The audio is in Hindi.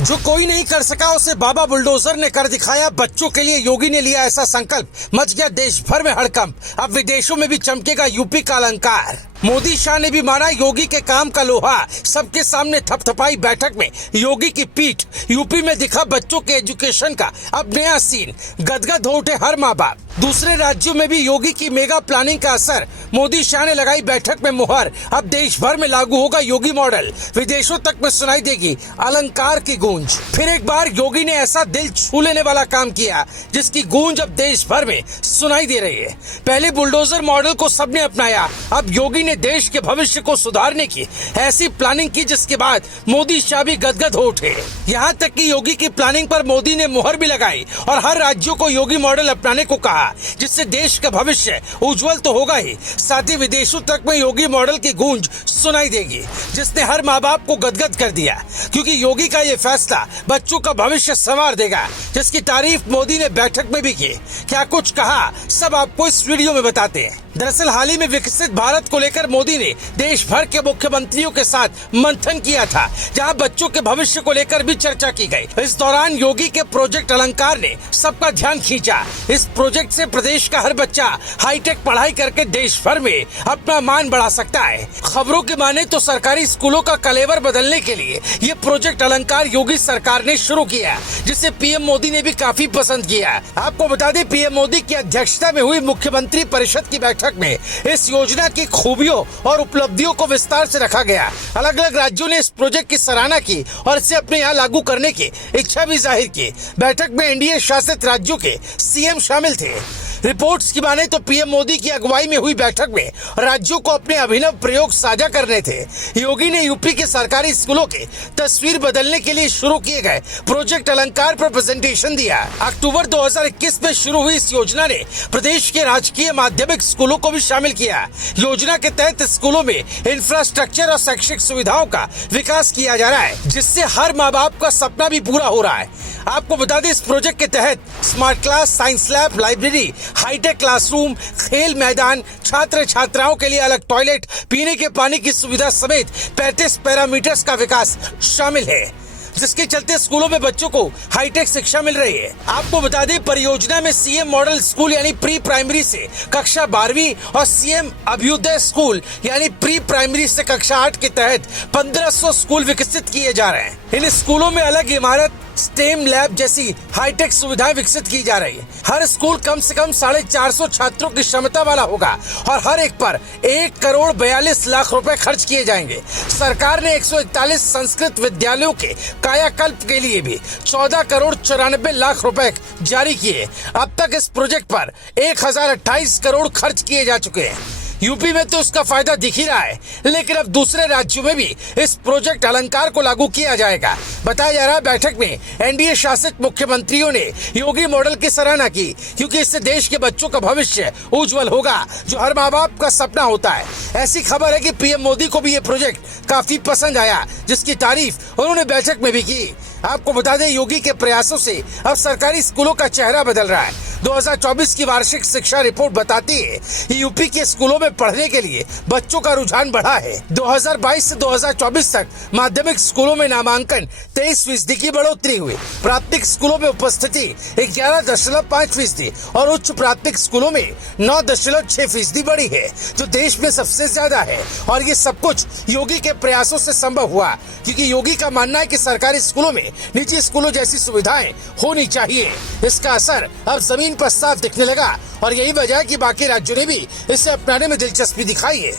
जो कोई नहीं कर सका उसे बाबा बुलडोजर ने कर दिखाया। बच्चों के लिए योगी ने लिया ऐसा संकल्प, मच गया देश भर में हड़कंप। अब विदेशों में भी चमकेगा यूपी का अलंकार। मोदी शाह ने भी मारा योगी के काम का लोहा। सबके सामने थपथपाई बैठक में योगी की पीठ। यूपी में दिखा बच्चों के एजुकेशन का अब नया सीन। गदगद हो उठे हर माँ बाप। दूसरे राज्यों में भी योगी की मेगा प्लानिंग का असर। मोदी शाह ने लगाई बैठक में मुहर। अब देश भर में लागू होगा योगी मॉडल। विदेशों तक में सुनाई देगी अलंकार की गूंज। फिर एक बार योगी ने ऐसा दिल छू लेने वाला काम किया जिसकी गूंज अब देश भर में सुनाई दे रही है। पहले बुलडोजर मॉडल को सबने अपनाया, अब योगी ने देश के भविष्य को सुधारने की ऐसी प्लानिंग की जिसके बाद मोदी शाह भी गदगद हो उठे। यहाँ तक कि योगी की प्लानिंग पर मोदी ने मुहर भी लगाई और हर राज्यों को योगी मॉडल अपनाने को कहा, जिससे देश का भविष्य उज्जवल तो होगा ही, साथ ही विदेशों तक में योगी मॉडल की गूंज सुनाई देगी, जिसने हर माँ बाप को गदगद कर दिया। क्योंकि योगी का ये फैसला बच्चों का भविष्य संवार देगा, जिसकी तारीफ मोदी ने बैठक में भी की। क्या कुछ कहा, सब आपको इस वीडियो में बताते हैं। दरअसल हाल ही में विकसित भारत को लेकर मोदी ने देश भर के मुख्यमंत्रियों के साथ मंथन किया था, जहां बच्चों के भविष्य को लेकर भी चर्चा की गई। इस दौरान योगी के प्रोजेक्ट अलंकार ने सबका ध्यान खींचा। इस प्रोजेक्ट से प्रदेश का हर बच्चा हाईटेक पढ़ाई करके देश भर में अपना मान बढ़ा सकता है। खबरों की माने तो सरकारी स्कूलों का कलेवर बदलने के लिए ये प्रोजेक्ट अलंकार योगी सरकार ने शुरू किया, जिसे पीएम मोदी ने भी काफी पसंद किया। आपको बता दें, पीएम मोदी की अध्यक्षता में हुई मुख्यमंत्री परिषद की बैठक में इस योजना की खूबियों और उपलब्धियों को विस्तार से रखा गया। अलग अलग राज्यों ने इस प्रोजेक्ट की सराहना की और इसे अपने यहाँ लागू करने की इच्छा भी जाहिर की। बैठक में एनडीए शासित राज्यों के सीएम शामिल थे। रिपोर्ट्स की माने तो पीएम मोदी की अगुवाई में हुई बैठक में राज्यों को अपने अभिनव प्रयोग साझा करने थे। योगी ने यूपी के सरकारी स्कूलों के तस्वीर बदलने के लिए शुरू किए गए प्रोजेक्ट अलंकार पर प्रेजेंटेशन दिया। अक्टूबर 2021 में शुरू हुई इस योजना ने प्रदेश के राजकीय माध्यमिक स्कूलों को भी शामिल किया। योजना के तहत स्कूलों में इंफ्रास्ट्रक्चर और शैक्षिक सुविधाओं का विकास किया जा रहा है, जिससे हर माँ बाप का सपना भी पूरा हो रहा है। आपको बता दें, इस प्रोजेक्ट के तहत smart class, science lab, library, high tech classroom, खेल मैदान, छात्र छात्राओं के लिए अलग टॉयलेट, पीने के पानी की सुविधा समेत 35 पैरामीटर्स का विकास शामिल है, जिसके चलते स्कूलों में बच्चों को हाईटेक शिक्षा मिल रही है। आपको बता दें, परियोजना में सीएम मॉडल स्कूल यानी प्री प्राइमरी से कक्षा 12वीं और सीएम अभ्युदय स्कूल यानी प्री प्राइमरी से कक्षा 8 के तहत 1500 स्कूल विकसित किए जा रहे हैं। इन स्कूलों में अलग इमारत, स्टेम लैब जैसी हाईटेक सुविधाएं विकसित की जा रही है। हर स्कूल कम से कम 450 छात्रों की क्षमता वाला होगा और हर एक पर 1,42,00,000 रुपए खर्च किए जाएंगे। सरकार ने 141 संस्कृत विद्यालयों के कायाकल्प के लिए भी 14,94,00,000 रुपए जारी किए। अब तक इस प्रोजेक्ट पर 1,028 करोड़ खर्च किए जा चुके हैं। यूपी में तो उसका फायदा दिख ही रहा है, लेकिन अब दूसरे राज्यों में भी इस प्रोजेक्ट अलंकार को लागू किया जाएगा। बताया जा रहा है, बैठक में एनडीए शासित मुख्यमंत्रियों ने योगी मॉडल की सराहना की, क्योंकि इससे देश के बच्चों का भविष्य उज्जवल होगा, जो हर माँ बाप का सपना होता है। ऐसी खबर है कि पीएम मोदी को भी ये प्रोजेक्ट काफी पसंद आया, जिसकी तारीफ उन्होंने बैठक में भी की। आपको बता दें, योगी के प्रयासों से अब सरकारी स्कूलों का चेहरा बदल रहा है। 2024 की वार्षिक शिक्षा रिपोर्ट बताती है कि यूपी के स्कूलों में पढ़ने के लिए बच्चों का रुझान बढ़ा है। 2022 से 2024 तक माध्यमिक स्कूलों में नामांकन 23% की बढ़ोतरी हुई। प्राथमिक स्कूलों में उपस्थिति 11.5% और उच्च प्राथमिक स्कूलों में 9.6% बढ़ी है, जो देश में सबसे ज्यादा है। और ये सब कुछ योगी के प्रयासों से संभव हुआ, क्योंकि योगी का मानना है कि सरकारी स्कूलों में निजी स्कूलों जैसी सुविधाएं होनी चाहिए। इसका असर अब जमीन पर साफ दिखने लगा और यही वजह है कि बाकी राज्यों ने भी इसे अपनाने में दिलचस्पी दिखाई है।